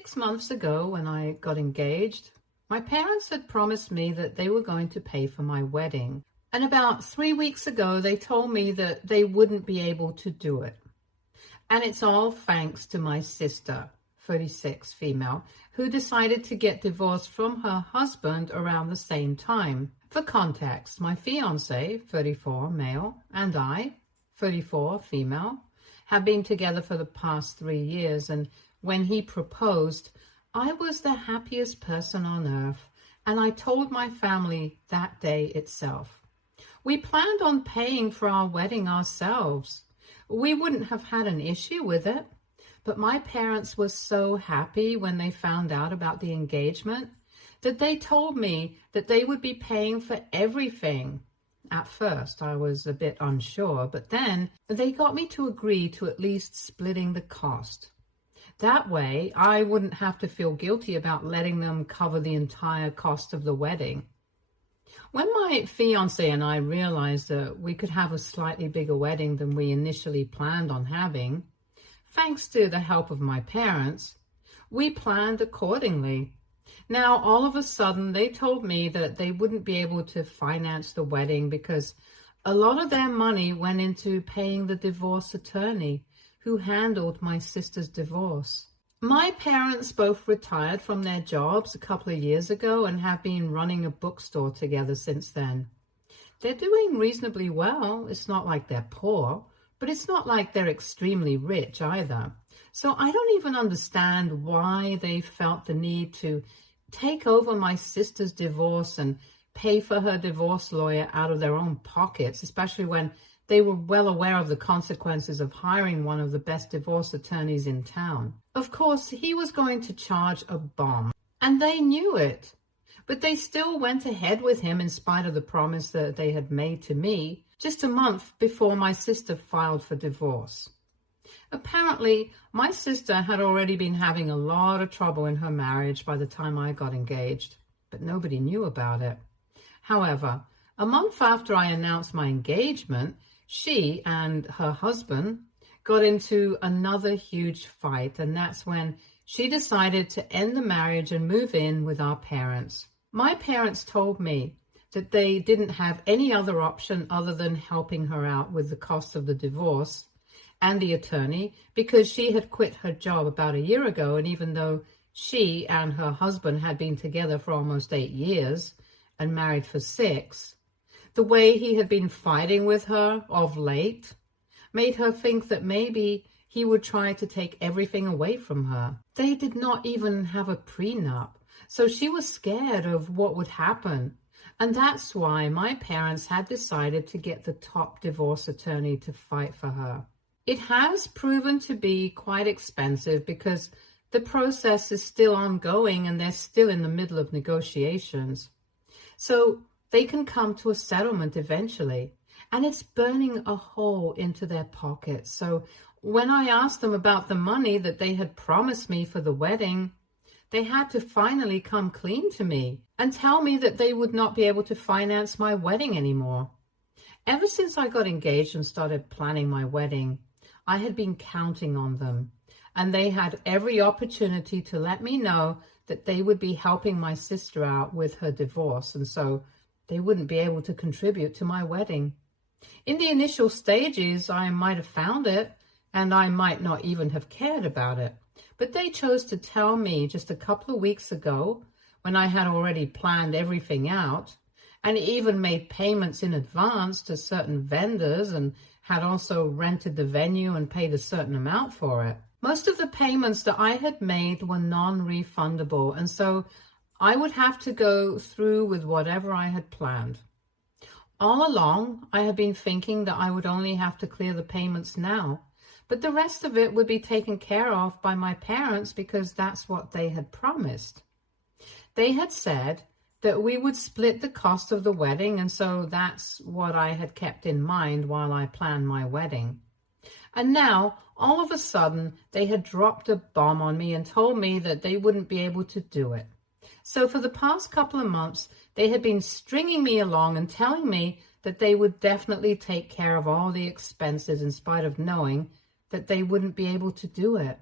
6 months ago, when I got engaged, my parents had promised me that they were going to pay for my wedding. And about 3 weeks ago, they told me that they wouldn't be able to do it. And it's all thanks to my sister, 36, female, who decided to get divorced from her husband around the same time. For context, my fiance, 34, male, and I, 34, female, have been together for the past 3 years, and when he proposed, I was the happiest person on earth, and I told my family that day itself. We planned on paying for our wedding ourselves. We wouldn't have had an issue with it, but my parents were so happy when they found out about the engagement that they told me that they would be paying for everything. At first, I was a bit unsure, but then they got me to agree to at least splitting the cost. That way, I wouldn't have to feel guilty about letting them cover the entire cost of the wedding. When my fiance and I realized that we could have a slightly bigger wedding than we initially planned on having, thanks to the help of my parents, we planned accordingly. Now, all of a sudden, they told me that they wouldn't be able to finance the wedding because a lot of their money went into paying the divorce attorney who handled my sister's divorce. My parents both retired from their jobs a couple of years ago and have been running a bookstore together since then. They're doing reasonably well. It's not like they're poor, but it's not like they're extremely rich either. So I don't even understand why they felt the need to take over my sister's divorce and pay for her divorce lawyer out of their own pockets, especially when they were well aware of the consequences of hiring one of the best divorce attorneys in town. Of course, he was going to charge a bomb, and they knew it. But they still went ahead with him in spite of the promise that they had made to me just a month before my sister filed for divorce. Apparently, my sister had already been having a lot of trouble in her marriage by the time I got engaged, but nobody knew about it. However, a month after I announced my engagement, she and her husband got into another huge fight, and that's when she decided to end the marriage and move in with our parents. My parents told me that they didn't have any other option other than helping her out with the cost of the divorce and the attorney because she had quit her job about a year ago, and even though she and her husband had been together for almost 8 years and married for 6, the way he had been fighting with her of late made her think that maybe he would try to take everything away from her. They did not even have a prenup, so she was scared of what would happen. And that's why my parents had decided to get the top divorce attorney to fight for her. It has proven to be quite expensive because the process is still ongoing and they're still in the middle of negotiations. So they can come to a settlement eventually, and it's burning a hole into their pockets. So when I asked them about the money that they had promised me for the wedding, they had to finally come clean to me and tell me that they would not be able to finance my wedding anymore. Ever since I got engaged and started planning my wedding, I had been counting on them, and they had every opportunity to let me know that they would be helping my sister out with her divorce, and so they wouldn't be able to contribute to my wedding. In the initial stages, I might have found it, and I might not even have cared about it. But they chose to tell me just a couple of weeks ago, when I had already planned everything out, and even made payments in advance to certain vendors and had also rented the venue and paid a certain amount for it. Most of the payments that I had made were non-refundable, and so I would have to go through with whatever I had planned. All along, I had been thinking that I would only have to clear the payments now, but the rest of it would be taken care of by my parents because that's what they had promised. They had said that we would split the cost of the wedding, and so that's what I had kept in mind while I planned my wedding. And now, all of a sudden, they had dropped a bomb on me and told me that they wouldn't be able to do it. So for the past couple of months, they had been stringing me along and telling me that they would definitely take care of all the expenses in spite of knowing that they wouldn't be able to do it.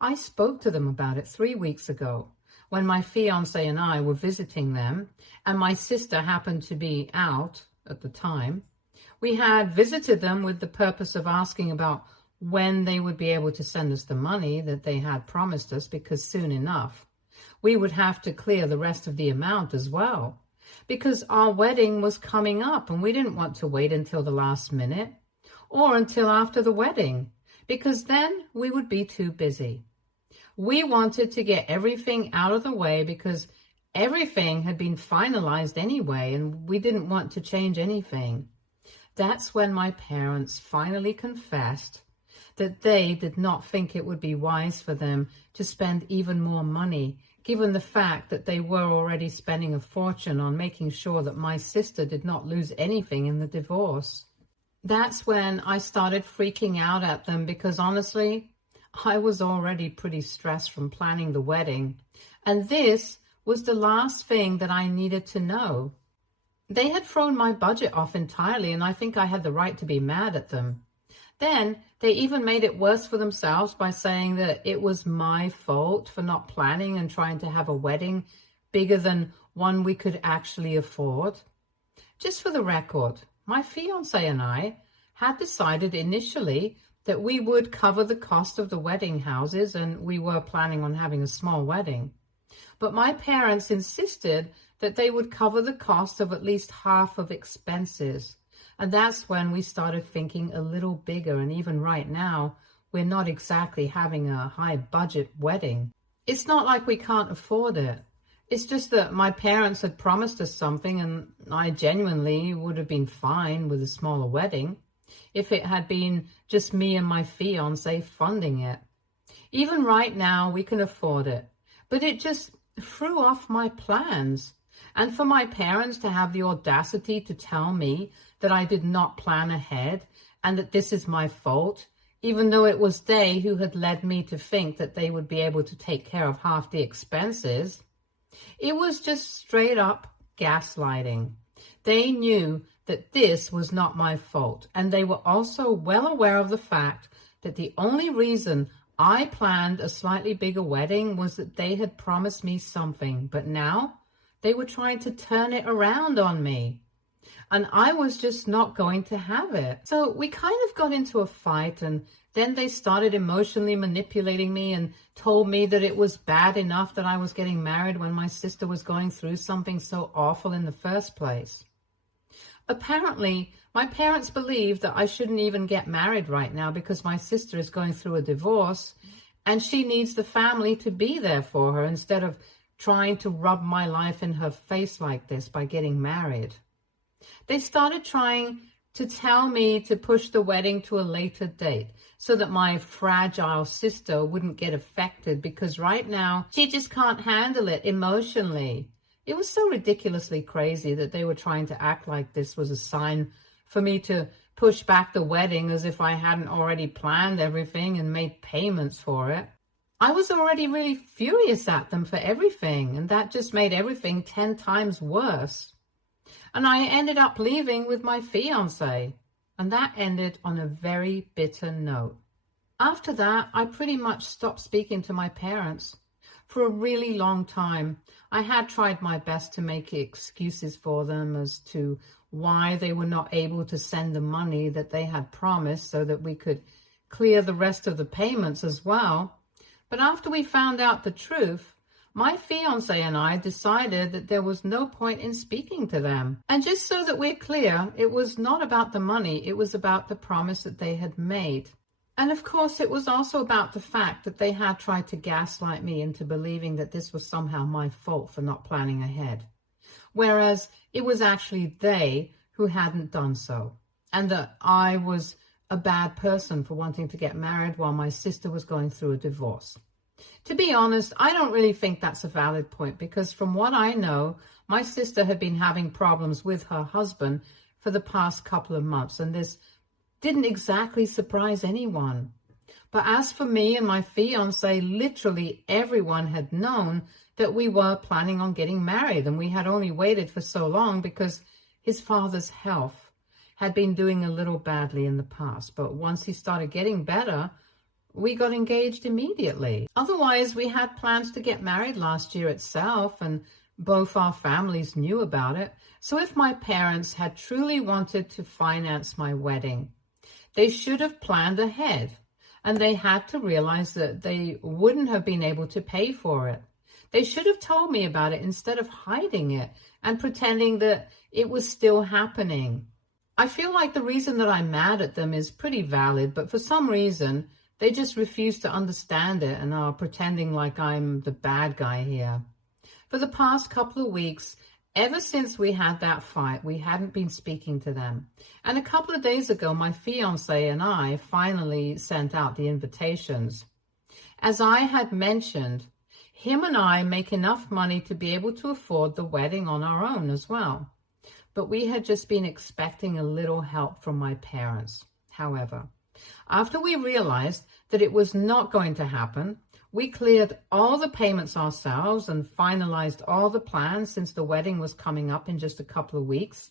I spoke to them about it 3 weeks ago when my fiance and I were visiting them, and my sister happened to be out at the time. We had visited them with the purpose of asking about when they would be able to send us the money that they had promised us, because soon enough we would have to clear the rest of the amount as well, because our wedding was coming up and we didn't want to wait until the last minute or until after the wedding, because then we would be too busy. We wanted to get everything out of the way because everything had been finalized anyway and we didn't want to change anything. That's when my parents finally confessed that they did not think it would be wise for them to spend even more money, given the fact that they were already spending a fortune on making sure that my sister did not lose anything in the divorce. That's when I started freaking out at them, because honestly, I was already pretty stressed from planning the wedding, and this was the last thing that I needed to know. They had thrown my budget off entirely, and I think I had the right to be mad at them. Then they even made it worse for themselves by saying that it was my fault for not planning and trying to have a wedding bigger than one we could actually afford. Just for the record, my fiance and I had decided initially that we would cover the cost of the wedding houses, and we were planning on having a small wedding. But my parents insisted that they would cover the cost of at least half of expenses. And that's when we started thinking a little bigger. And even right now, we're not exactly having a high budget wedding. It's not like we can't afford it. It's just that my parents had promised us something, and I genuinely would have been fine with a smaller wedding if it had been just me and my fiance funding it. Even right now, we can afford it, but it just threw off my plans. And for my parents to have the audacity to tell me that I did not plan ahead and that this is my fault, even though it was they who had led me to think that they would be able to take care of half the expenses, it was just straight up gaslighting. They knew that this was not my fault, and they were also well aware of the fact that the only reason I planned a slightly bigger wedding was that they had promised me something, but now they were trying to turn it around on me, and I was just not going to have it. So we kind of got into a fight, and then they started emotionally manipulating me and told me that it was bad enough that I was getting married when my sister was going through something so awful in the first place. Apparently, my parents believe that I shouldn't even get married right now because my sister is going through a divorce and she needs the family to be there for her instead of trying to rub my life in her face like this by getting married. They started trying to tell me to push the wedding to a later date so that my fragile sister wouldn't get affected, because right now she just can't handle it emotionally. It was so ridiculously crazy that they were trying to act like this was a sign for me to push back the wedding as if I hadn't already planned everything and made payments for it. I was already really furious at them for everything, and that just made everything 10 times worse. And I ended up leaving with my fiance, and that ended on a very bitter note. After that, I pretty much stopped speaking to my parents. For a really long time, I had tried my best to make excuses for them as to why they were not able to send the money that they had promised so that we could clear the rest of the payments as well. But after we found out the truth, my fiance and I decided that there was no point in speaking to them. And just so that we're clear, it was not about the money, it was about the promise that they had made. And of course, it was also about the fact that they had tried to gaslight me into believing that this was somehow my fault for not planning ahead, whereas it was actually they who hadn't done so, and that I was a bad person for wanting to get married while my sister was going through a divorce. To be honest, I don't really think that's a valid point, because from what I know, my sister had been having problems with her husband for the past couple of months, and this didn't exactly surprise anyone. But as for me and my fiance, literally everyone had known that we were planning on getting married, and we had only waited for so long because his father's health had been doing a little badly in the past. But once he started getting better, we got engaged immediately. Otherwise, we had plans to get married last year itself, and both our families knew about it. So if my parents had truly wanted to finance my wedding, they should have planned ahead, and they had to realize that they wouldn't have been able to pay for it. They should have told me about it instead of hiding it and pretending that it was still happening. I feel like the reason that I'm mad at them is pretty valid, but for some reason, they just refuse to understand it and are pretending like I'm the bad guy here. For the past couple of weeks, ever since we had that fight, we hadn't been speaking to them. And a couple of days ago, my fiance and I finally sent out the invitations. As I had mentioned, him and I make enough money to be able to afford the wedding on our own as well. But we had just been expecting a little help from my parents. However, after we realized that it was not going to happen, we cleared all the payments ourselves and finalized all the plans since the wedding was coming up in just a couple of weeks.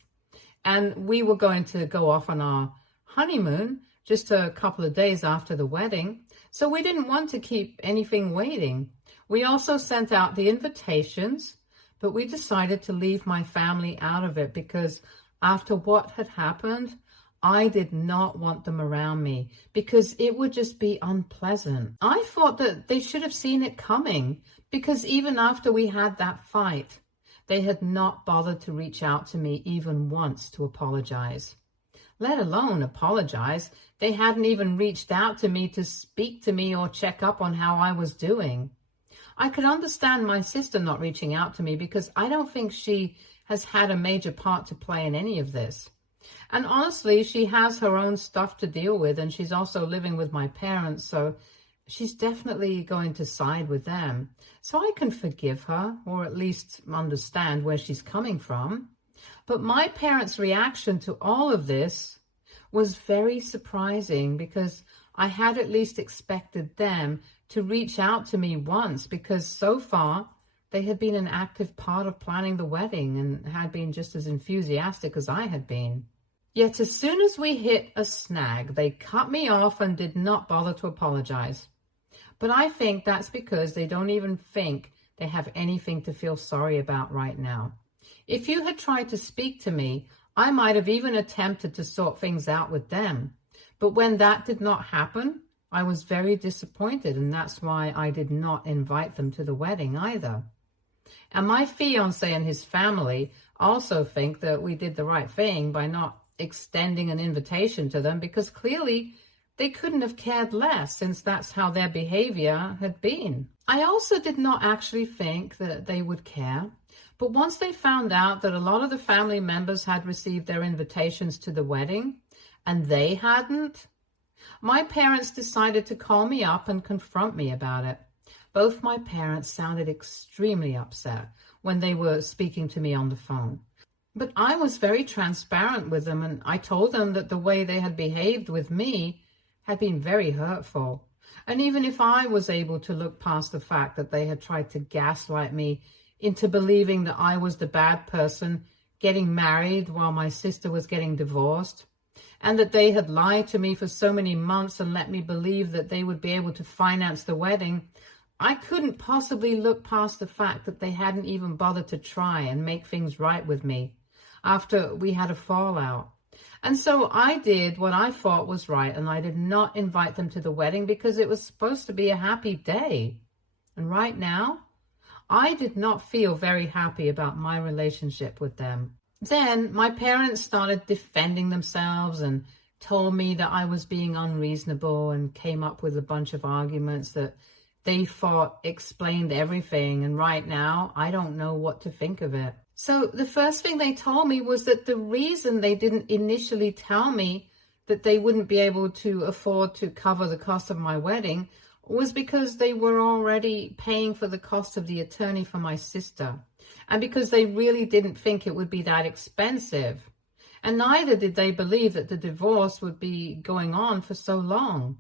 And we were going to go off on our honeymoon just a couple of days after the wedding. So we didn't want to keep anything waiting. We also sent out the invitations, but we decided to leave my family out of it because after what had happened, I did not want them around me because it would just be unpleasant. I thought that they should have seen it coming because even after we had that fight, they had not bothered to reach out to me even once to apologize. Let alone apologize. They hadn't even reached out to me to speak to me or check up on how I was doing. I could understand my sister not reaching out to me because I don't think she has had a major part to play in any of this. And honestly, she has her own stuff to deal with, and she's also living with my parents, so she's definitely going to side with them. So I can forgive her, or at least understand where she's coming from. But my parents' reaction to all of this was very surprising because I had at least expected them to reach out to me once because so far they had been an active part of planning the wedding and had been just as enthusiastic as I had been. Yet as soon as we hit a snag, they cut me off and did not bother to apologize. But I think that's because they don't even think they have anything to feel sorry about right now. If you had tried to speak to me, I might have even attempted to sort things out with them. But when that did not happen, I was very disappointed, and that's why I did not invite them to the wedding either. And my fiancé and his family also think that we did the right thing by not extending an invitation to them because clearly they couldn't have cared less since that's how their behavior had been. I also did not actually think that they would care, but once they found out that a lot of the family members had received their invitations to the wedding and they hadn't, my parents decided to call me up and confront me about it. Both my parents sounded extremely upset when they were speaking to me on the phone. But I was very transparent with them, and I told them that the way they had behaved with me had been very hurtful. And even if I was able to look past the fact that they had tried to gaslight me into believing that I was the bad person getting married while my sister was getting divorced, and that they had lied to me for so many months and let me believe that they would be able to finance the wedding, I couldn't possibly look past the fact that they hadn't even bothered to try and make things right with me after we had a fallout. And so I did what I thought was right, and I did not invite them to the wedding because it was supposed to be a happy day. And right now, I did not feel very happy about my relationship with them. Then my parents started defending themselves and told me that I was being unreasonable and came up with a bunch of arguments that they thought explained everything. And right now, I don't know what to think of it. So the first thing they told me was that the reason they didn't initially tell me that they wouldn't be able to afford to cover the cost of my wedding was because they were already paying for the cost of the attorney for my sister, and because they really didn't think it would be that expensive. And neither did they believe that the divorce would be going on for so long.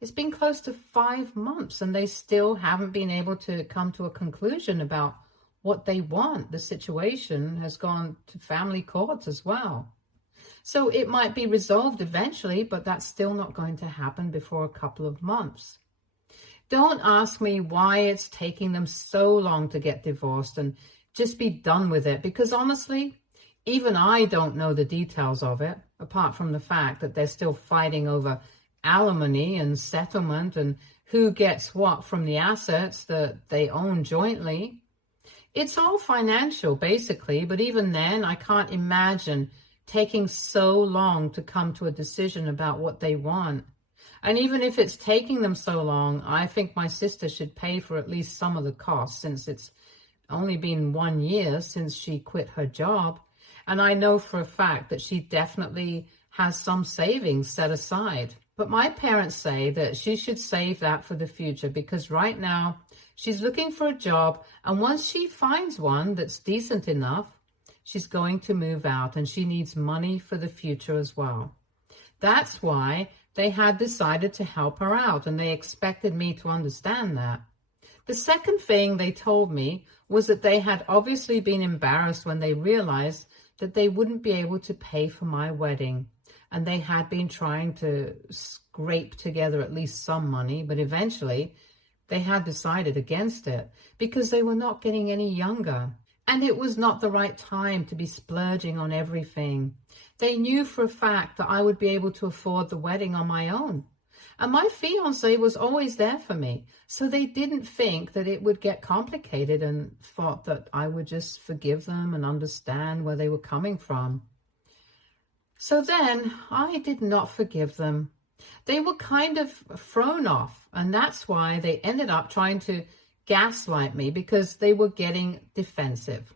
It's been close to 5 months, and they still haven't been able to come to a conclusion about what they want. The situation has gone to family courts as well. So it might be resolved eventually, but that's still not going to happen before a couple of months. Don't ask me why it's taking them so long to get divorced, and just be done with it, because honestly, even I don't know the details of it, apart from the fact that they're still fighting over alimony and settlement and who gets what from the assets that they own jointly. It's all financial, basically, but even then, I can't imagine taking so long to come to a decision about what they want. And even if it's taking them so long, I think my sister should pay for at least some of the costs, since it's only been 1 year since she quit her job. And I know for a fact that she definitely has some savings set aside. But my parents say that she should save that for the future, because right now she's looking for a job, and once she finds one that's decent enough, she's going to move out, and she needs money for the future as well. That's why they had decided to help her out, and they expected me to understand that. The second thing they told me was that they had obviously been embarrassed when they realized that they wouldn't be able to pay for my wedding. And they had been trying to scrape together at least some money, but eventually they had decided against it because they were not getting any younger. And it was not the right time to be splurging on everything. They knew for a fact that I would be able to afford the wedding on my own. And my fiance was always there for me. So they didn't think that it would get complicated, and thought that I would just forgive them and understand where they were coming from. So then I did not forgive them. They were kind of thrown off, and that's why they ended up trying to gaslight me, because they were getting defensive.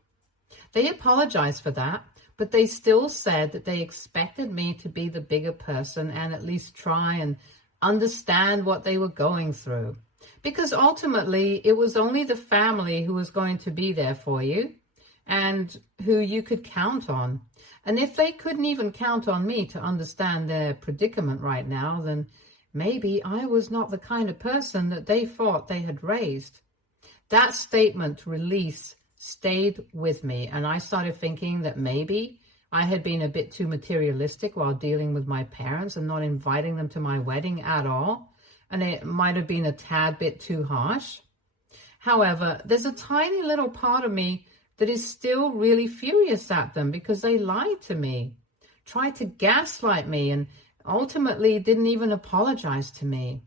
They apologized for that, but they still said that they expected me to be the bigger person and at least try and understand what they were going through. Because ultimately, it was only the family who was going to be there for you and who you could count on. And if they couldn't even count on me to understand their predicament right now, then maybe I was not the kind of person that they thought they had raised. That statement, release, stayed with me, and I started thinking that maybe I had been a bit too materialistic while dealing with my parents and not inviting them to my wedding at all, and it might have been a tad bit too harsh. However, there's a tiny little part of me that is still really furious at them because they lied to me, tried to gaslight me, and ultimately didn't even apologize to me.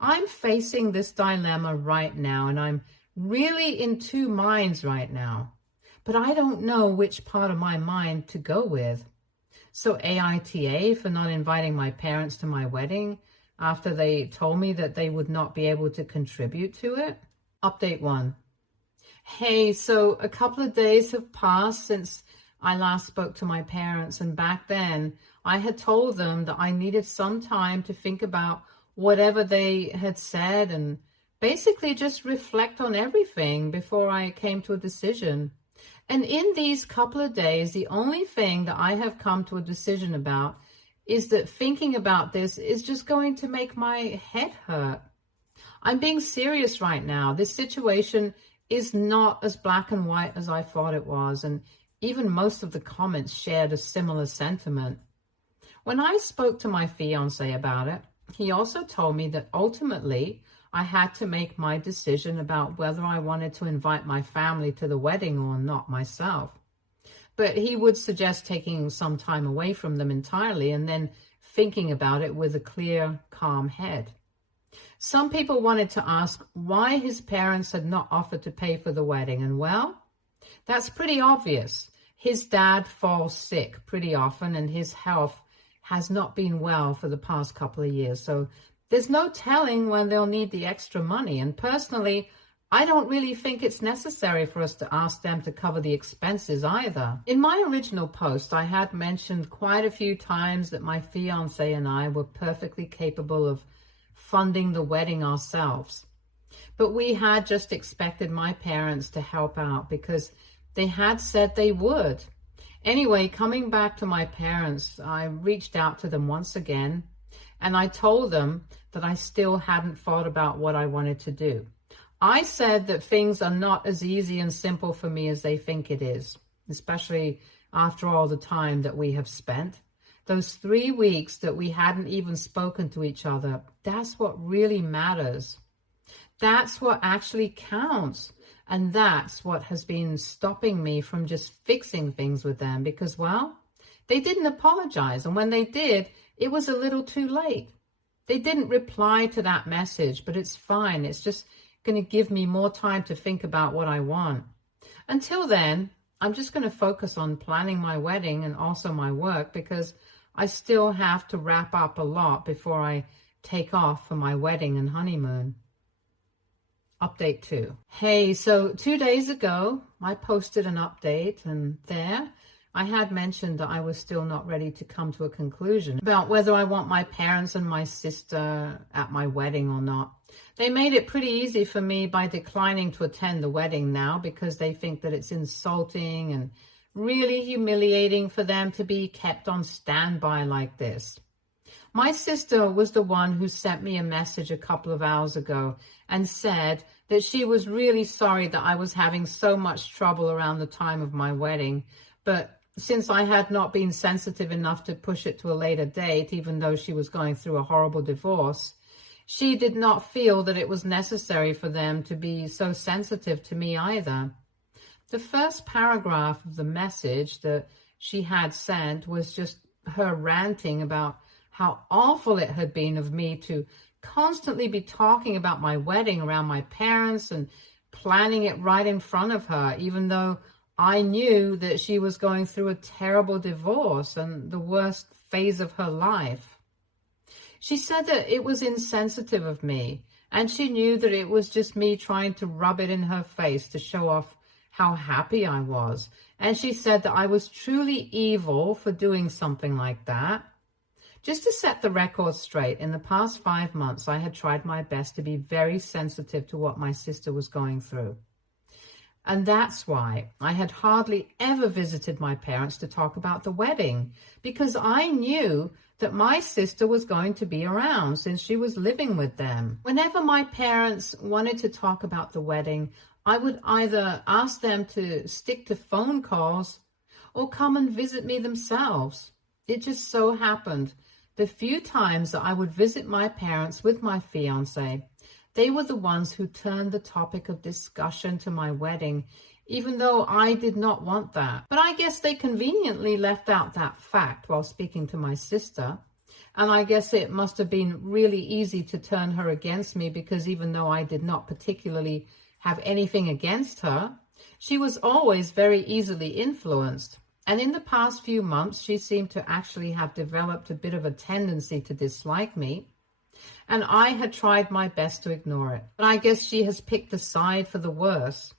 I'm facing this dilemma right now, and I'm really in two minds right now, but I don't know which part of my mind to go with. So AITA for not inviting my parents to my wedding after they told me that they would not be able to contribute to it. Update 1. Hey, so a couple of days have passed since I last spoke to my parents, and back then I had told them that I needed some time to think about whatever they had said and basically just reflect on everything before I came to a decision. And in these couple of days, the only thing that I have come to a decision about is that thinking about this is just going to make my head hurt. I'm being serious right now. This situation is not as black and white as I thought it was, and even most of the comments shared a similar sentiment. When I spoke to my fiance about it, he also told me that ultimately I had to make my decision about whether I wanted to invite my family to the wedding or not myself. But he would suggest taking some time away from them entirely and then thinking about it with a clear, calm head. Some people wanted to ask why his parents had not offered to pay for the wedding, and well, that's pretty obvious. His dad falls sick pretty often, and his health has not been well for the past couple of years, so there's no telling when they'll need the extra money. And personally, I don't really think it's necessary for us to ask them to cover the expenses either. In my original post, I had mentioned quite a few times that my fiance and I were perfectly capable of funding the wedding ourselves. But we had just expected my parents to help out because they had said they would. Anyway, coming back to my parents, I reached out to them once again, and I told them that I still hadn't thought about what I wanted to do. I said that things are not as easy and simple for me as they think it is, especially after all the time that we have spent. Those 3 weeks that we hadn't even spoken to each other, that's what really matters. That's what actually counts. And that's what has been stopping me from just fixing things with them because, well, they didn't apologize. And when they did, it was a little too late. They didn't reply to that message, but it's fine. It's just going to give me more time to think about what I want. Until then, I'm just going to focus on planning my wedding and also my work because I still have to wrap up a lot before I take off for my wedding and honeymoon. Update 2. Hey, so 2 days ago, I posted an update, and there I had mentioned that I was still not ready to come to a conclusion about whether I want my parents and my sister at my wedding or not. They made it pretty easy for me by declining to attend the wedding now because they think that it's insulting and really humiliating for them to be kept on standby like this. My sister was the one who sent me a message a couple of hours ago and said that she was really sorry that I was having so much trouble around the time of my wedding, but since I had not been sensitive enough to push it to a later date, even though she was going through a horrible divorce, she did not feel that it was necessary for them to be so sensitive to me either. The first paragraph of the message that she had sent was just her ranting about how awful it had been of me to constantly be talking about my wedding around my parents and planning it right in front of her, even though I knew that she was going through a terrible divorce and the worst phase of her life. She said that it was insensitive of me, and she knew that it was just me trying to rub it in her face to show off how happy I was. And she said that I was truly evil for doing something like that. Just to set the record straight, in the past 5 months, I had tried my best to be very sensitive to what my sister was going through. And that's why I had hardly ever visited my parents to talk about the wedding, because I knew that my sister was going to be around since she was living with them. Whenever my parents wanted to talk about the wedding, I would either ask them to stick to phone calls or come and visit me themselves. It just so happened the few times that I would visit my parents with my fiance, they were the ones who turned the topic of discussion to my wedding, even though I did not want that. But I guess they conveniently left out that fact while speaking to my sister. And I guess it must have been really easy to turn her against me because even though I did not particularly have anything against her, she was always very easily influenced. And in the past few months, she seemed to actually have developed a bit of a tendency to dislike me. And I had tried my best to ignore it. But I guess she has picked a side for the worse.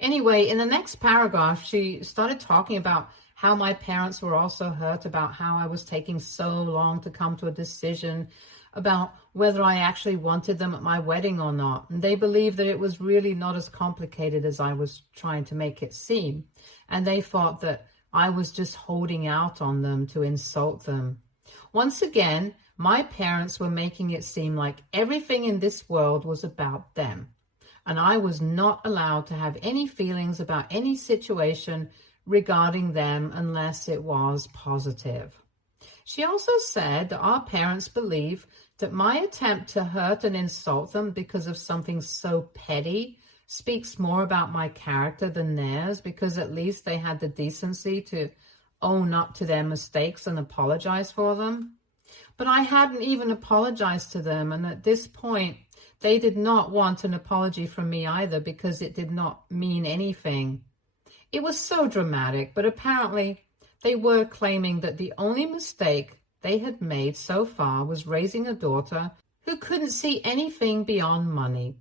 Anyway, in the next paragraph, she started talking about how my parents were also hurt about how I was taking so long to come to a decision about whether I actually wanted them at my wedding or not. And they believed that it was really not as complicated as I was trying to make it seem. And they thought that I was just holding out on them to insult them. Once again, my parents were making it seem like everything in this world was about them, and I was not allowed to have any feelings about any situation regarding them unless it was positive. She also said that our parents believe that my attempt to hurt and insult them because of something so petty speaks more about my character than theirs, because at least they had the decency to own up to their mistakes and apologize for them. But I hadn't even apologized to them, and at this point, they did not want an apology from me either because it did not mean anything. It was so dramatic, but apparently they were claiming that the only mistake they had made so far was raising a daughter who couldn't see anything beyond money.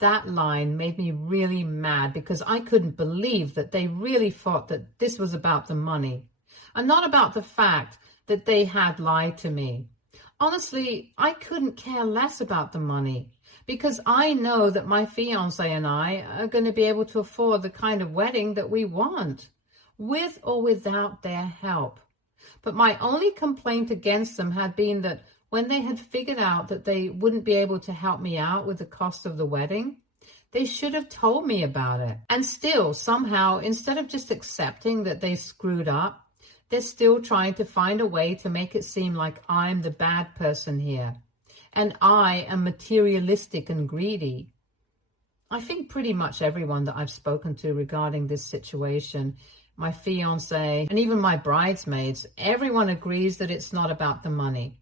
That line made me really mad because I couldn't believe that they really thought that this was about the money and not about the fact that they had lied to me. Honestly, I couldn't care less about the money because I know that my fiancé and I are going to be able to afford the kind of wedding that we want, with or without their help. But my only complaint against them had been that when they had figured out that they wouldn't be able to help me out with the cost of the wedding, they should have told me about it. And still, somehow, instead of just accepting that they screwed up, They're still trying to find a way to make it seem like I'm the bad person here, and I am materialistic and greedy. I think pretty much everyone that I've spoken to regarding this situation, my fiance and even my bridesmaids, everyone agrees that it's not about the money.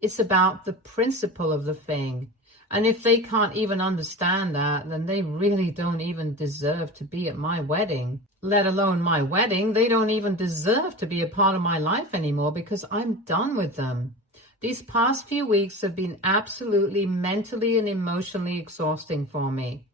It's about the principle of the thing. And if they can't even understand that, then they really don't even deserve to be at my wedding. Let alone my wedding, they don't even deserve to be a part of my life anymore because I'm done with them. These past few weeks have been absolutely mentally and emotionally exhausting for me.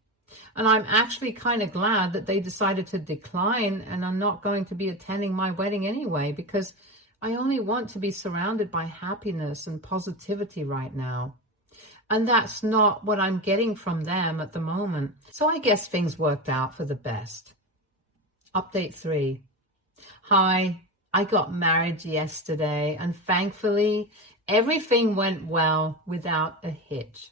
And I'm actually kind of glad that they decided to decline and are not going to be attending my wedding anyway, because I only want to be surrounded by happiness and positivity right now. And that's not what I'm getting from them at the moment. So I guess things worked out for the best. Update 3. Hi, I got married yesterday, and thankfully everything went well without a hitch.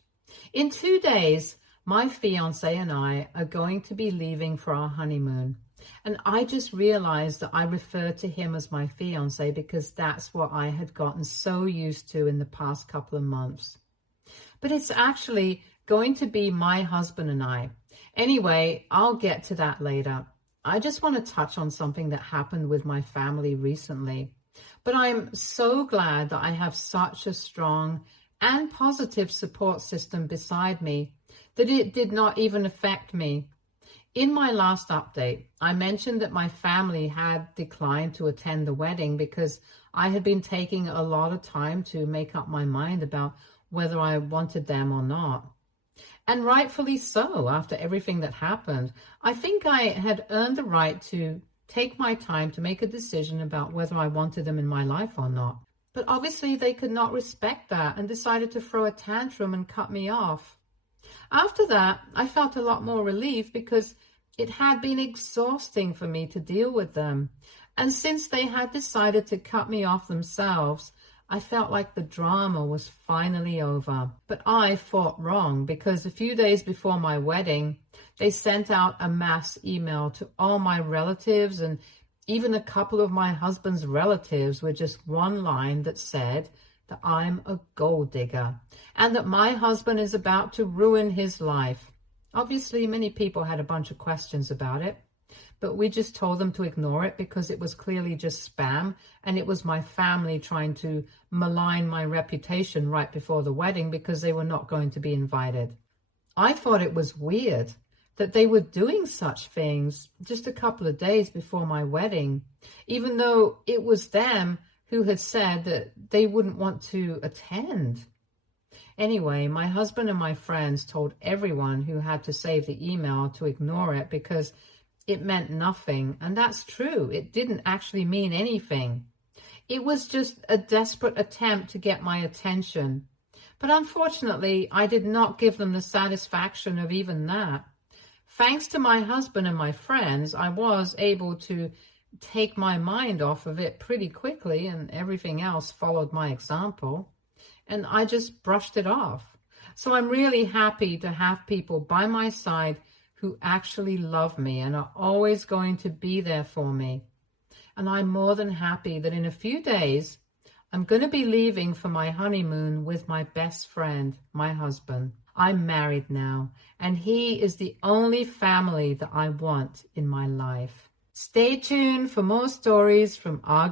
In 2 days, my fiance and I are going to be leaving for our honeymoon. And I just realized that I refer to him as my fiance because that's what I had gotten so used to in the past couple of months. But it's actually going to be my husband and I. Anyway, I'll get to that later. I just want to touch on something that happened with my family recently. But I'm so glad that I have such a strong and positive support system beside me that it did not even affect me. In my last update, I mentioned that my family had declined to attend the wedding because I had been taking a lot of time to make up my mind about whether I wanted them or not. And rightfully so, after everything that happened. I think I had earned the right to take my time to make a decision about whether I wanted them in my life or not. But obviously they could not respect that and decided to throw a tantrum and cut me off. After that, I felt a lot more relief because it had been exhausting for me to deal with them. And since they had decided to cut me off themselves, I felt like the drama was finally over. But I fought wrong because a few days before my wedding, they sent out a mass email to all my relatives, and even a couple of my husband's relatives with just one line that said that I'm a gold digger and that my husband is about to ruin his life. Obviously, many people had a bunch of questions about it, but we just told them to ignore it because it was clearly just spam, and it was my family trying to malign my reputation right before the wedding because they were not going to be invited. I thought it was weird that they were doing such things just a couple of days before my wedding, even though it was them who had said that they wouldn't want to attend. Anyway, my husband and my friends told everyone who had to save the email to ignore it because it meant nothing. And that's true. It didn't actually mean anything. It was just a desperate attempt to get my attention. But unfortunately, I did not give them the satisfaction of even that. Thanks to my husband and my friends, I was able to take my mind off of it pretty quickly, and everything else followed my example. And I just brushed it off. So I'm really happy to have people by my side who actually love me and are always going to be there for me. And I'm more than happy that in a few days, I'm going to be leaving for my honeymoon with my best friend, my husband. I'm married now, and he is the only family that I want in my life. Stay tuned for more stories from our